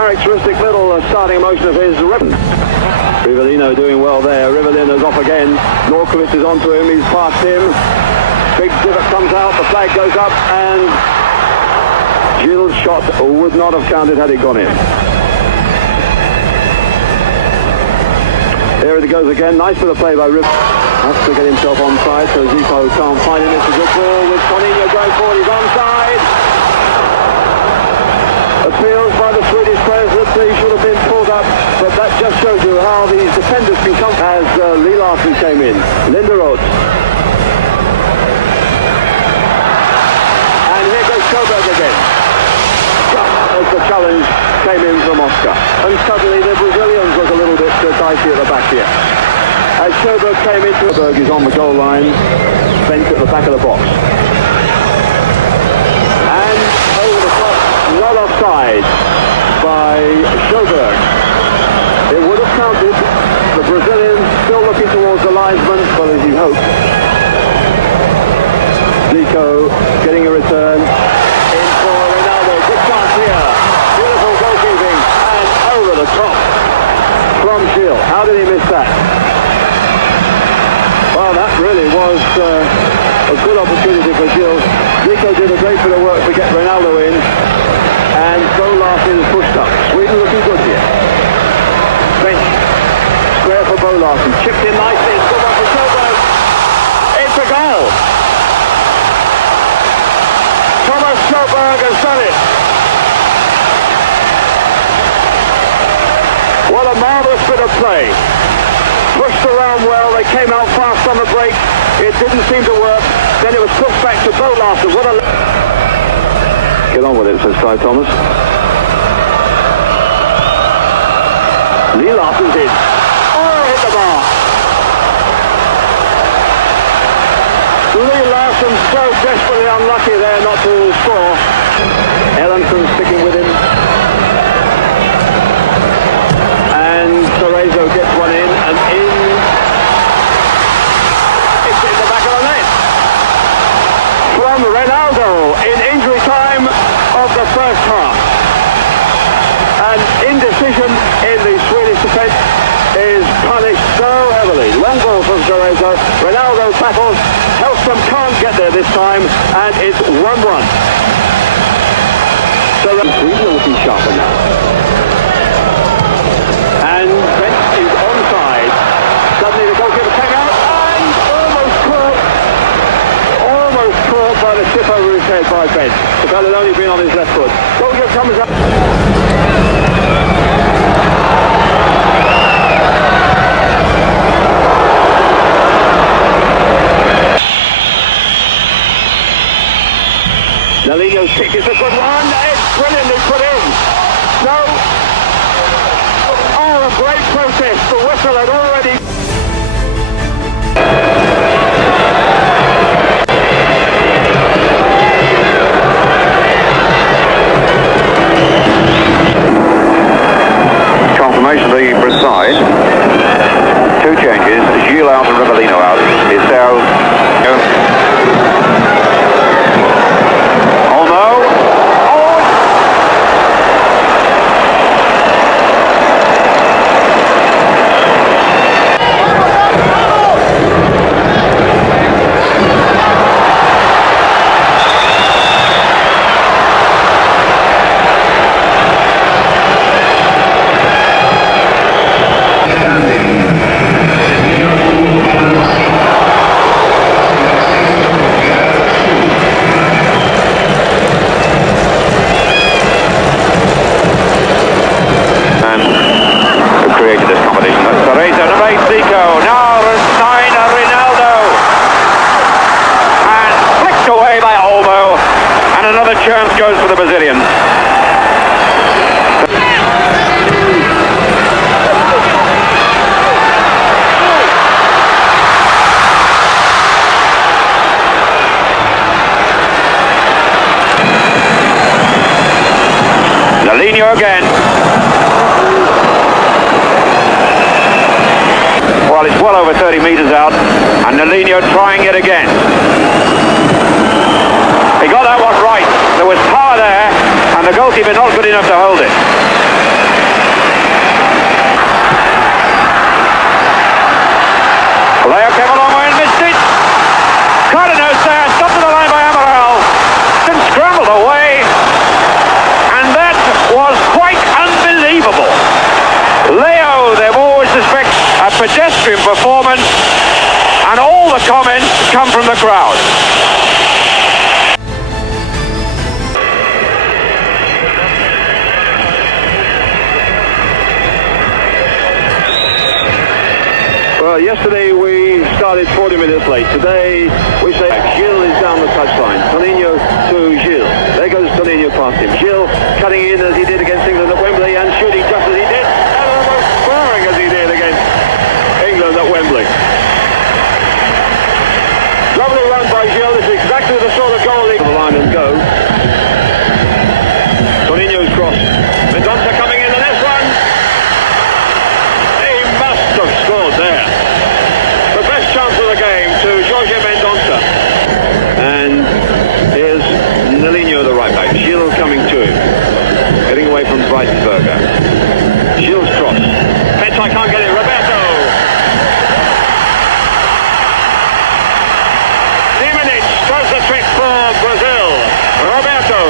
characteristic little starting motion of his. Rivellino doing well there. Rivellino's off again. Norkovic is onto him. He's past him. Big divot comes out. The flag goes up, and Gilles' shot would not have counted had it gone in. There it goes again. Nice bit of play by Rivellino. Has to get himself onside, so Zico can't find him. It's a good ball with Toninho going forward. He's onside. Appeals by the Swedish players that they should have been pulled up, but that just shows you how these defenders can come. As Lee Larsen came in, Linderoth, and here goes Sjöberg again, just as the challenge came in from Oscar, and suddenly the Brazilians look a little bit dicey at the back here. As Sjöberg came in, Sjöberg is on the goal line, bent at the back of the box. Not offside by Sjöberg. It would have counted. The Brazilians still looking towards the linesman, but as you hope. Zico getting a return. In for Ronaldo. Good chance here. Beautiful goalkeeping. And over the top from Gilles. How did he miss that? Well, that really was a good opportunity for Gilles. Zico did a great bit of work to get Ronaldo in. And so Larsen is pushed up. Sweden looking good here. Bench. Square for Bo Larsen. Chipped in nicely. It's good one for Sjöberg. It's a goal. Thomas Sjöberg has done it. What a marvellous bit of play. Pushed around well. They came out fast on the break. It didn't seem to work. Then it was pushed back to Bo Larsen. What a... Get on with it, says Ty Thomas. Lee Larsen's in. Oh, hit the bar. Lee Larsen so desperately unlucky there not to score. Ellenson sticking with him. And Cerezo gets one in, and in. It's in the back of the net. From Ronaldo in injury time of the first half. And indecision in the Swedish defence is punished so heavily. Long ball from Cerezo. Ronaldo tackles. Hellström can't get there this time, and it's 1-1. So Sweden are looking sharper now. And Bent is onside. Suddenly the goalkeeper came out and almost caught by the tip over his head by Bent. The ball had only been on his left foot. Goalkeeper comes up. Nalino's kick is a good one. It's brilliantly put in. So, a great protest. The whistle had already... Confirmation of the Brasil. Two changes. Gilles out and Rivellino out. It's now... Chance goes for the Brazilians. Nalino again. Well, it's well over 30 metres out, and Nalino trying it again. He got that one right. There was power there, and the goalkeeper not good enough to hold it. minutes late. Today, we say Gil is down the touchline. Toninho to Gil. There goes Toninho past him. Gil cutting in as he did against England at Wembley and shooting just as he did, and almost scoring as he did against England at Wembley. Lovely run by Gil. This is exactly the sort of goal he can line and go. Toninho's cross. Mendonça coming in, and this one, he must have scored there. The best chance of the game to Jorge Mendonça. And here's Nelinho, the right back. Gil coming to him. Getting away from Breitenberger. Gil's cross. Petai can't get it. Roberto. Dimanich does the trick for Brazil. Roberto.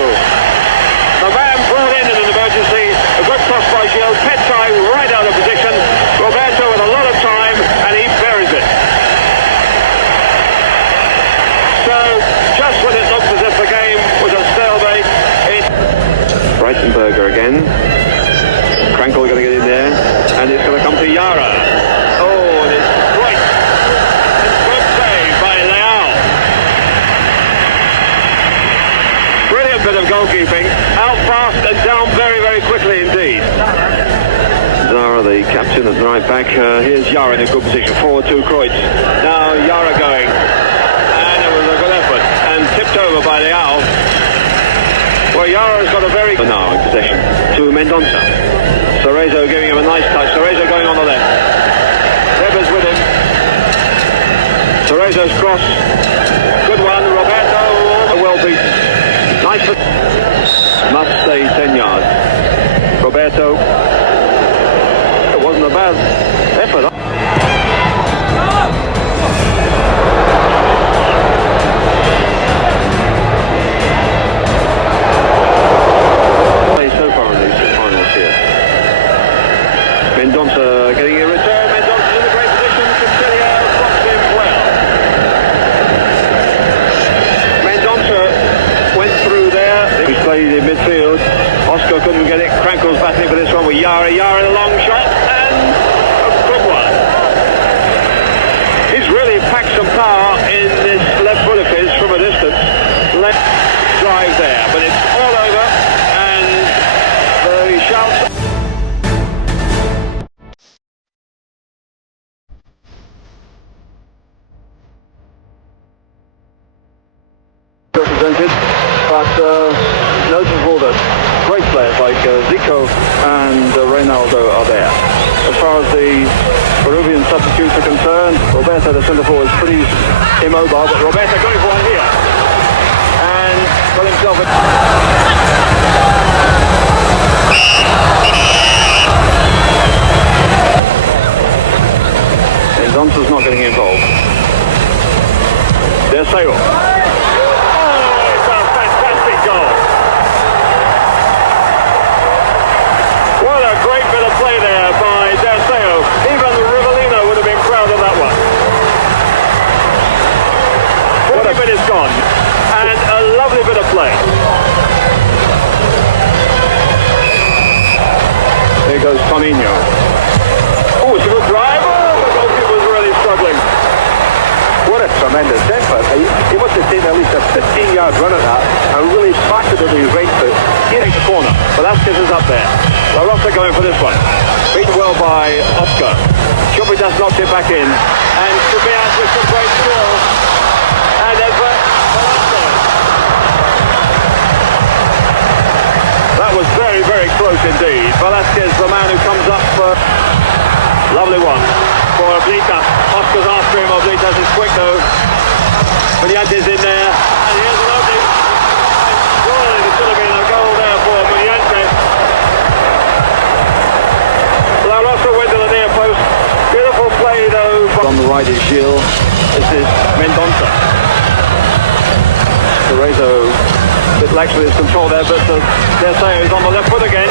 The man brought in an emergency. A good cross by Gil. Petai right out of position. Roberto with a lot of time, and he buries it. So, just when it looked as if the game was a stalemate, Breitenberger again. Krankel going to get in there, and it's going to come to Yara. Oh, and it's great. Good save by Leao. Brilliant bit of goalkeeping. Out fast and down very, very quickly indeed. Zara, the captain at the right back. Here's Yara in a good position. Forward to Kreutz. Now Yara going. And it was a good effort. And tipped over by Leao. Well, Yara's got a very good now in possession to Mendonça. Cerezo giving him a nice touch. Cerezo going on the left. Weber's with him. Cerezo's cross. Good one. Roberto well beaten. Nice. Must stay 10 yards. Roberto. It wasn't a bad effort. So far in these finals here. Mendonça getting a return. Mendonça's in a great position. Cancilio blocks him well. Mendonça went through there. He played in midfield. Oscar couldn't get it. Krankel's battling for this one with Yara. Yara a long shot and a good one. He's really packed some power in this left foot of his from a distance. Left drive there, but it's all over and the shouts. Represented, but noticeable that great players like Zico and Reinaldo are there. As far as the Peruvian substitutes are concerned, Roberto, the centre forward, is pretty immobile, but Roberto going for one here and got himself a... Mendonça's not getting involved. There's Sale. Gone, and a lovely bit of play. There goes Toninho. Oh, it's a good drive. Oh, the goalkeeper's really struggling. What a tremendous effort. He must have taken at least a 15-yard run at that and really smashed it with his right foot. He takes the corner. Velasquez is up there. La Rosa going for this one. Beaten well by Oscar. Chupitas knocks it back in, and Tobias with some great skill. And there's Velasquez. That was very, very close indeed. Velasquez, the man who comes up for... Lovely one for Oblitas. Oscar's after him. Oblitas is quick though. Muniante's in there. And here's an opening. Surely there should have been a goal there for Muniante. La Rosa went to the near post. Beautiful play though. On the right is Gil. This is Mendonça. Cerezo a bit lax with his control there, but Deseo is on the left foot again.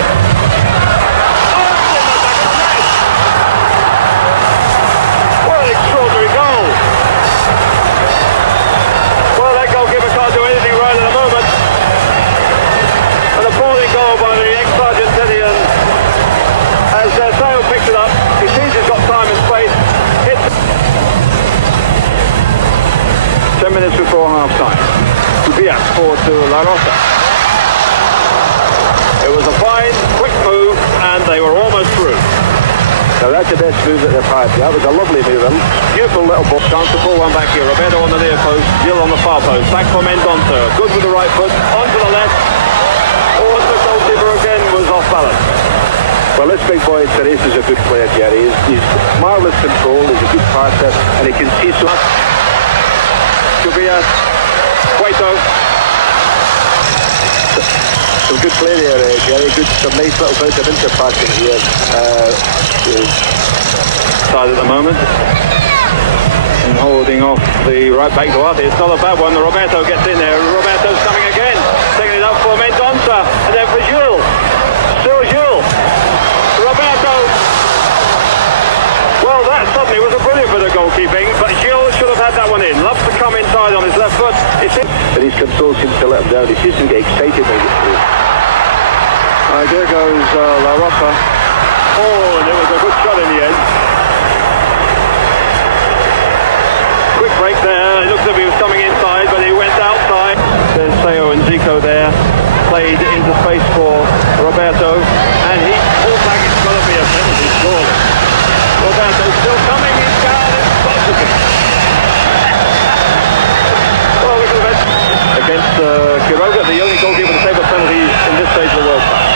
What an extraordinary goal! Well, that goalkeeper can't do anything right at the moment. An appalling goal by the ex-Argentinian. As Deseo picks it up, he sees he's got time and space. Hits. to La Rosa. It was a fine, quick move, and they were almost through. Now that's the best move that they've had. That was a lovely move. A beautiful little ball. Chance to pull one back here. Roberto on the near post, Gil on the far post. Back for Mendonça. Good with the right foot. Onto the left. Or the goalkeeper again was off balance. Well, this big boy, Therese, is a good player, Jerry. He's marvellous control, he's a good passer, and he can see so much. Cubillas, Cueto. Some good play there, Jerry. Some nice little bit of interpassing here. Side at the moment. And holding off the right back Duarte. It's not a bad one. Roberto gets in there. Roberto's coming again. Taking it up for Mendonça. And then for Gil. Still Gil. Roberto. Well, that suddenly was a brilliant bit of goalkeeping, but Gil should have had that one in. Loves to come inside on his left foot. But his control seems to let him down. He seems to get excited when he gets through. There goes La Rosa. Oh, and it was a good shot in the end. Quick break there. It looked as if he was coming inside, but he went outside. There's Seo and Zico there. Played into space for Roberto. And he pulled back. It's got to be a penalty, surely. Roberto still coming. He's down. It's possible. Well, we could have had against Quiroga, the only goalkeeper to save a penalty in this stage of the World Cup.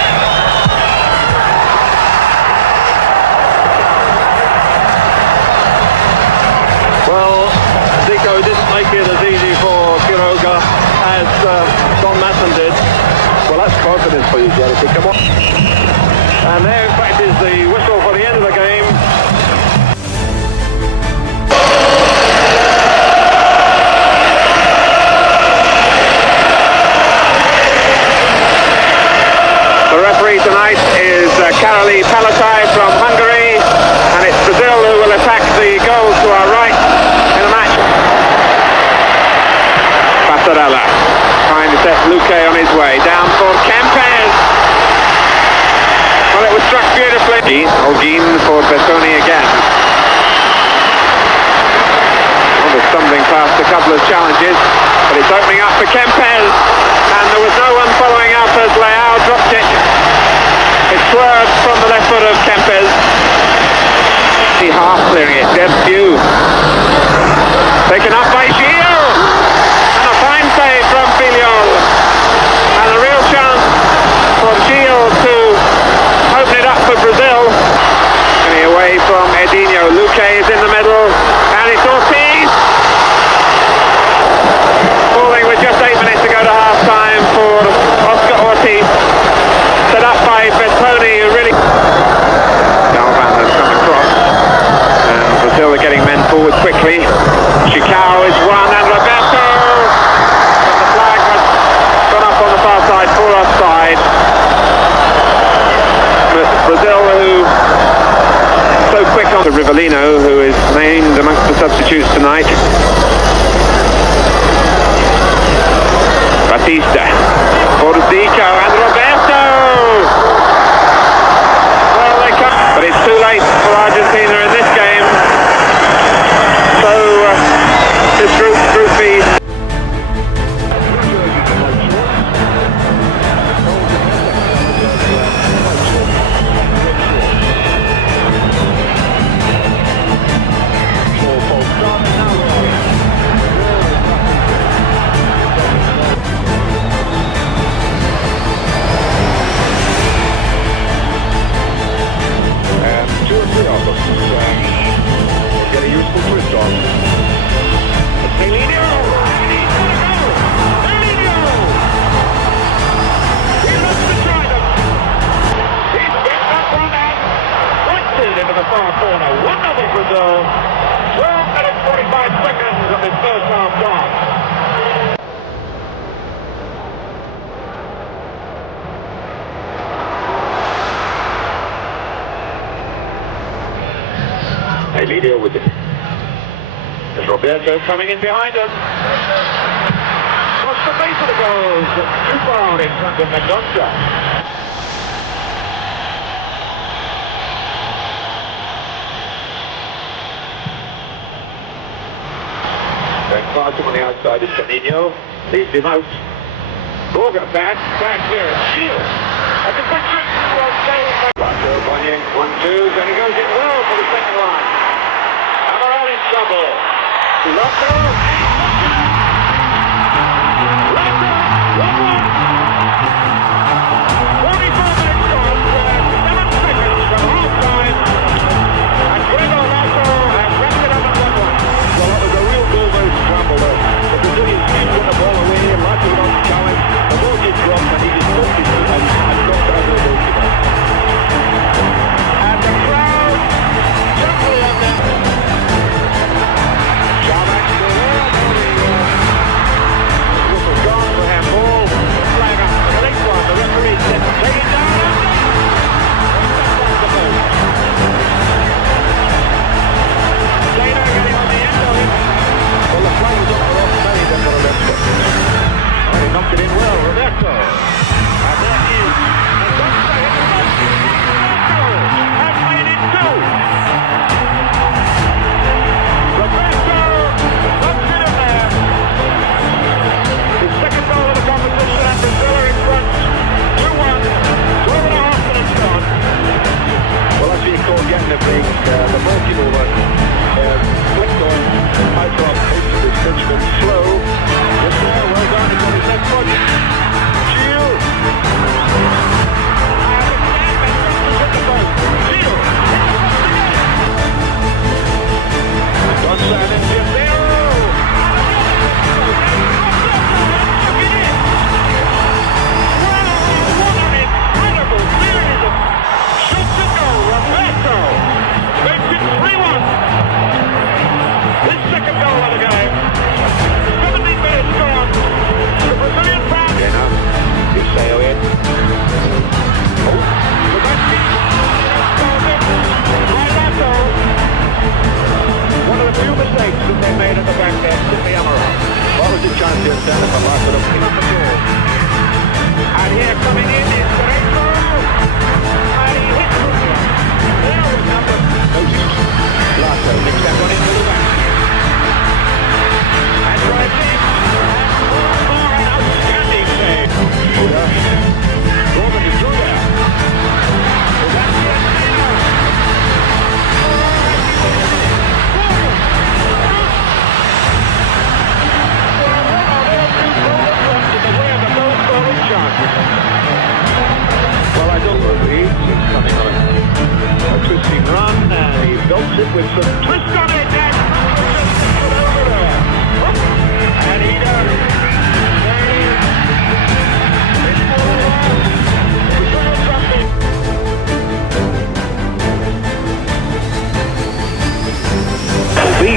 Well, Zico didn't make it as easy for Quiroga as Don Masson did. Well, that's confidence for you, Jerry. So come on. And there, in fact, is the whistle for the end of the game. The referee tonight is Karoli Palatai from Hungary, and it's Brazil who will attack the goals to our right in the match. Passarella trying to set Luque on his way, down for Kempes. Well, it was struck beautifully. Holguin for Bertoni again. Well, they're stumbling past a couple of challenges, but it's opening up for Kempes, and there was no one following up as Leao dropped it. It swerved from the left foot of Kempes. The half clearing it, debut. Taken up by Gil. And a fine save from Filiol. And a real chance for Gil to open it up for Brazil. Coming away from Edinho. Luque is in the middle. And it's Ortiz. Falling with just 8 minutes to go to half time for Oscar Ortiz. Set up by Bertoni, who really... Galvan has come across. And Brazil are getting men forward quickly. Chicao is one, and Roberto! And the flag has gone up on the far side for offside. Brazil, who so quick on to Rivellino, who is named amongst the substitutes tonight. Batista, for Zico, and Roberto! Well, they come, but it's too late for Argentina in this game. So, this group B. Emilio with it. There's Roberto coming in behind him. Across the base of the goals. Too far in front of Mendonça. Going far to on the outside is Canino. Leaves him out. Logan back here. Shield. That's a good trick. Bunyan, 1-2, and he goes in well for the second line. Amaral in trouble. Lotto. Lotto. 1-1. 44 minutes gone. 7 seconds from half time. And Gregor Lotto has wrapped it up at 1-1. Well, that was a real goal-most scramble though. The Brazilians did put the ball away. Lotto was on challenge. The ball did drop and he just put his feet and dropped it over the goalkeeper. And the crowd jumping on them. Sharmak still there. Whistle gone for handball. Flag up for the next one. The referee said take it down. Dana getting on the end of it. Well, the flag was up for offside and got a left foot. Oh, he knocked it in well, Roberto. And there is the Dante in the front. Has made it two. Roberto puts it in there. His second goal of the competition and Brazil are in front. 2-1. 12.5 minutes gone. Well, that's what you call getting the break. The ball came over. Flicked on. High drop. Into the Dutchman. Slow. Just there. Well done. He's on his next foot. Shield.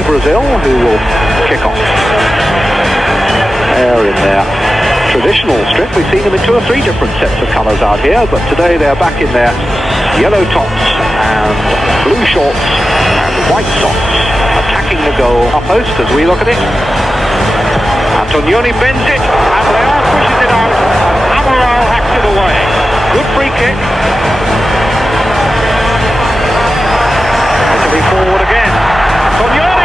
Brazil, who will kick off. They're in their traditional strip. We've seen them in 2 or 3 different sets of colours out here, but today they're back in their yellow tops and blue shorts and white socks, attacking the goal post as we look at it. Antonioni bends it, and Leon pushes it out. Amaral hacks it away. Good free kick. Italy forward again. Antonioni!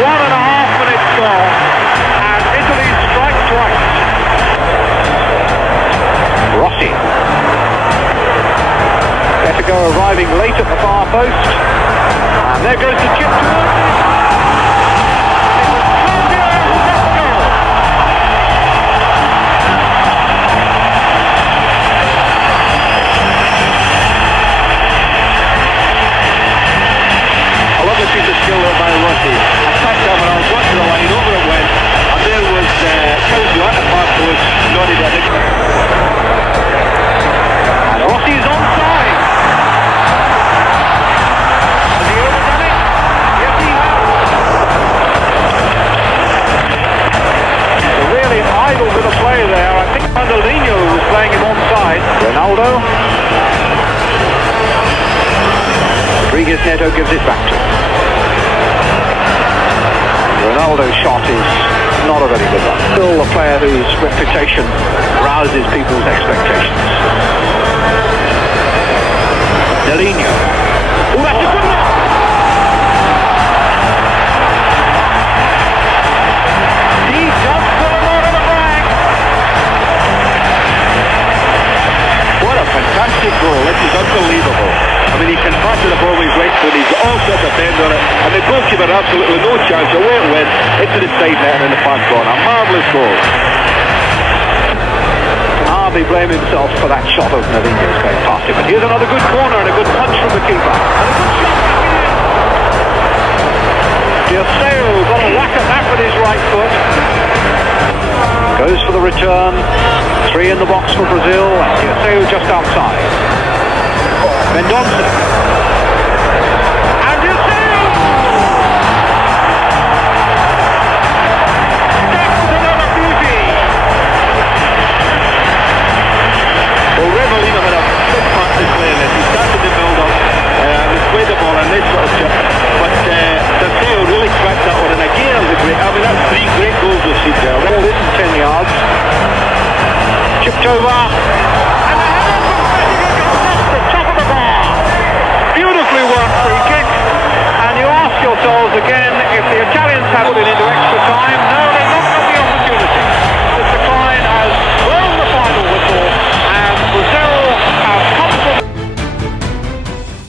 1.5 minutes gone, and Italy strike twice. Rossi. Better arriving late at the far post, and there goes the chip towards it. I love the piece of skill by Rossi. Attacked him and I was watching the line, over it went, and there was Kelsey at the far post, nodded at it. And Rossi is onside. Has he overdone it? Yes, he has. So really idle bit of play there. I think Mandolino was playing him onside. Ronaldo. Rodriguez Neto gives it back to him. Ronaldo's shot is not a very good one. Still a player whose reputation rouses people's expectations. Delinho. Oh, that's a good one! foot. He's all set to bend on it, and the goalkeeper absolutely no chance. Away it went into the side net and in the far corner. Marvellous goal. Can hardly blame himself for that shot of Mourinho's going past him. But here's another good corner and a good punch from the keeper. And a good shot back in. Dioseu got a whack at that with his right foot. Goes for the return. 3 in the box for Brazil, and Dioseu just outside. Mendonça. And Dioseu! That's another beauty! Well, Revolino had a big part to play in this. He started the build-up, played the ball in this sort of chip, but Dioseu really cracked that one, and again, that's 3 great goals we've seen there. Ball isn't 10 yards. Chipped over.